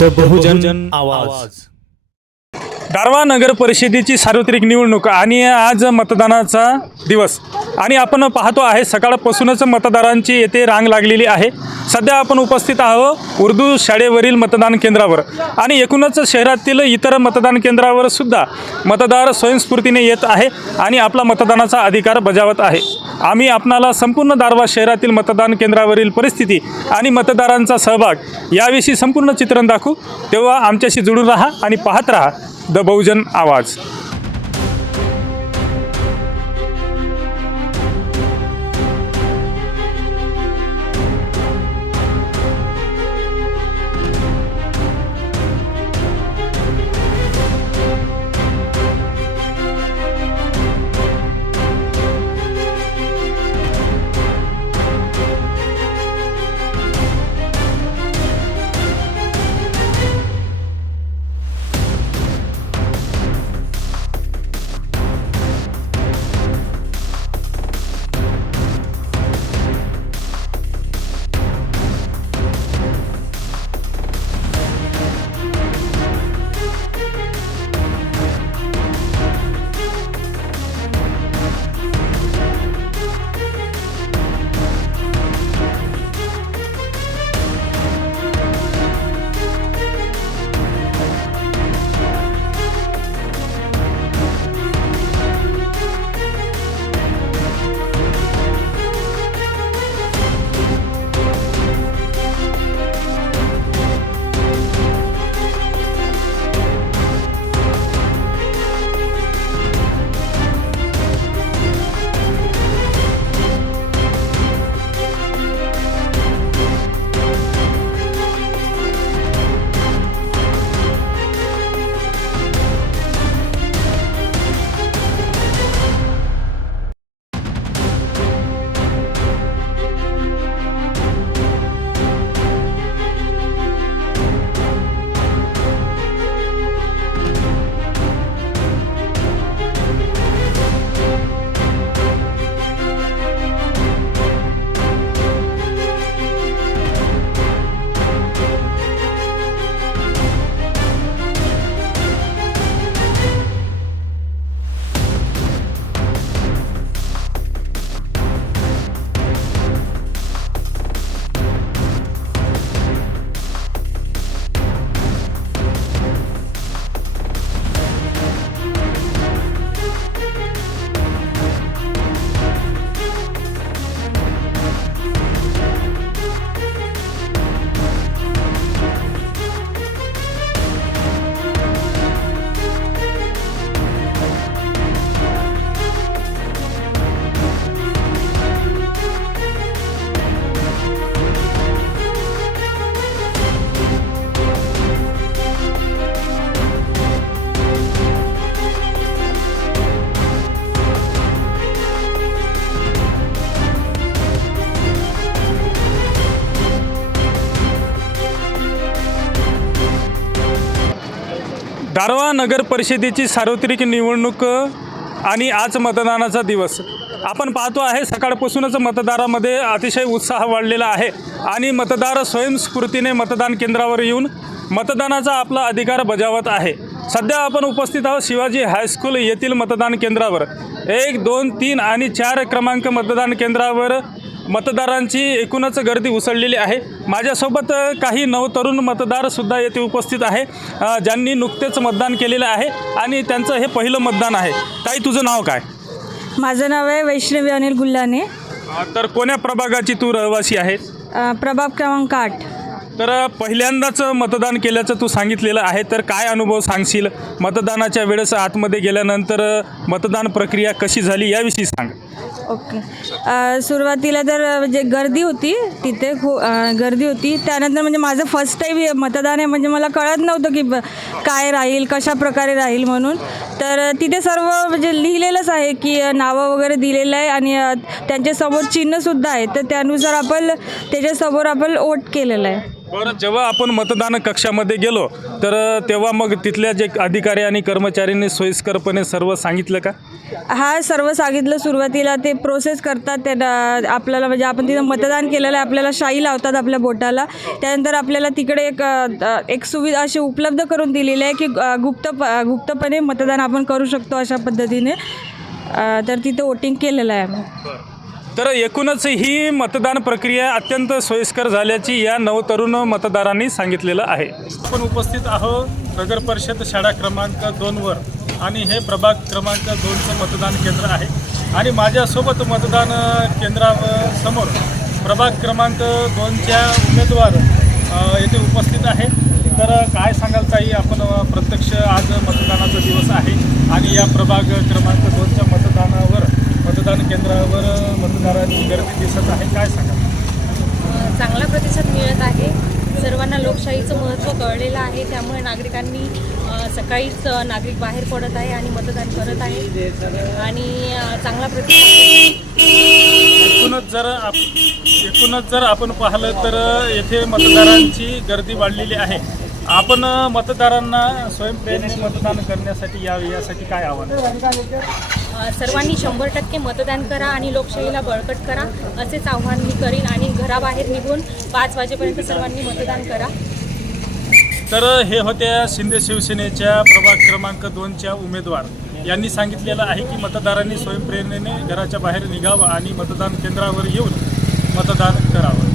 The बहुजन आवाज। दारव्हा नगर परिषदेची सार्वत्रिक निवडणूक आणि आज मतदानाचा दिवस आणि आपण पाहतो आहे सकाळपासूनच मतदारांची येथे रांग लागलेली आहे। सध्या आपण उपस्थित आहोत उर्दू शाळेवरील मतदान केंद्रावर आणि एकूणच शहरातील इतर मतदान केंद्रावर सुद्धा मतदार स्वयंस्फूर्तीने येत आहे आणि आपला मतदानाचा अधिकार बजावत आहे। आम्ही आपणाला संपूर्ण दारव्हा शहरातील मतदान केंद्रावरील परिस्थिती आणि मतदारांचा सहभाग याविषयी संपूर्ण चित्रण दाखवू। तेव्हा आमच्याशी जुळून राहा आणि पाहत राहा द बहुजन आवाज। दारव्हा नगर परिषदेची सार्वत्रिक निवडणूक आणि आज मतदानाचा दिवस आपण पाहतो आहे। सकाळपासूनच मतदारामध्ये अतिशय उत्साह वाढलेला आहे आणि मतदार स्वयंस्फूर्तीने मतदान केंद्रावर येऊन मतदानाचा आपला अधिकार बजावत आहे। सध्या आपण उपस्थित आहोत शिवाजी हायस्कूल येथील मतदान केंद्रावर 1, 2, 3 आणि 4 क्रमांक मतदान केंद्रावर मतदारांची एकूणच गर्दी उसळलेली आहे। माझ्यासोबत काही नवतरुण मतदारसुद्धा येथे उपस्थित आहे ज्यांनी नुकतेच मतदान केलेलं आहे आणि त्यांचं हे पहिलं मतदान आहे। ताई तुझं नाव काय? माझं नाव आहे वैष्णवी अनिल गुल्हाने। तर कोण्या प्रभागाची तू रहिवासी आहेस? प्रभाग क्रमांक 8। तर पहिल्यांदाच मतदान केल्याचं तू सांगितलेलं आहे, तर काय अनुभव सांगशील? मतदानाच्या वेळेस आतमध्ये गेल्यानंतर मतदान प्रक्रिया कशी झाली याविषयी सांग। ओके, सुरुवातीला तर म्हणजे गर्दी होती, तिथे गर्दी होती। त्यानंतर म्हणजे माझं फर्स्ट टाईम मतदान आहे, म्हणजे मला कळत नव्हतं की काय राहील, कशा प्रकारे राहील म्हणून। तर तिथे सर्व म्हणजे लिहिलेलंच आहे की नावं वगैरे दिलेलं आहे आणि त्यांच्यासमोर चिन्हसुद्धा आहे, तर त्यानुसार आपण त्याच्यासमोर आपण वोट केलेलं आहे। बरं, जेव्हा आपण मतदान कक्षामध्ये गेलो तर तेव्हा मग तिथल्या जे अधिकारी आणि कर्मचाऱ्यांनी सोयीस्करपणे सर्व सांगितलं का? हा सर्व सांगितलं. सुरुवातीला ते प्रोसेस करतात ते आपल्याला, म्हणजे आपण तिथं मतदान केलेलं आहे, आपल्याला शाई लावतात आपल्या बोटाला. त्यानंतर आपल्याला तिकडे एक सुविधा अशी उपलब्ध करून दिलेली आहे की गुप्तपणे मतदान आपण करू शकतो अशा पद्धतीने. तर तिथं वोटिंग केलेलं आहे आम्ही. तर एकूणच ही मतदान प्रक्रिया अत्यंत सोयीस्कर झाल्याची या नवतरुण मतदारांनी सांगितलेलं आहे. आपण उपस्थित आहोत नगर परिषद शाळा क्रमांक 2वर आणि हे प्रभाग क्रमांक 2चं मतदान केंद्र आहे आणि माझ्यासोबत मतदान केंद्रासमोर प्रभाग क्रमांक 2च्या उमेदवार येथे उपस्थित आहे. तर काय सांगाल ताई, आपण प्रत्यक्ष आज मतदानाचा दिवस आहे आणि या प्रभाग क्रमांक 2च्या मतदान केंद्रावर मतदारांची गर्दी दिसत आहे, काय सांगाल? चांगला प्रतिसाद मिळत आहे. सर्वांना लोकशाहीचं महत्त्व कळलेलं आहे. त्यामुळे नागरिकांनी सकाळीच नागरिक बाहेर पडत आहे आणि मतदान करत आहे आणि चांगला प्रतिसाद. एकूणच जर आपण पाहिलं तर येथे मतदारांची गर्दी वाढलेली आहे. आपण मतदारांना स्वयंप्रेरणेने मतदान करण्यासाठी यासाठी काय आव्हान? सर्वांनी 100% मतदान करा आणि लोकशाहीला बळकट करा असेच आव्हान मी करीन आणि घराबाहेर निघून 5 वाजेपर्यंत सर्वांनी मतदान करा. तर हे होत्या शिंदे शिवसेनेच्या प्रभाग क्रमांक 2च्या उमेदवार यांनी सांगितलेलं आहे की मतदारांनी स्वयंप्रेरणेने घराच्या बाहेर निघावं आणि मतदान केंद्रावर येऊन मतदान करावं.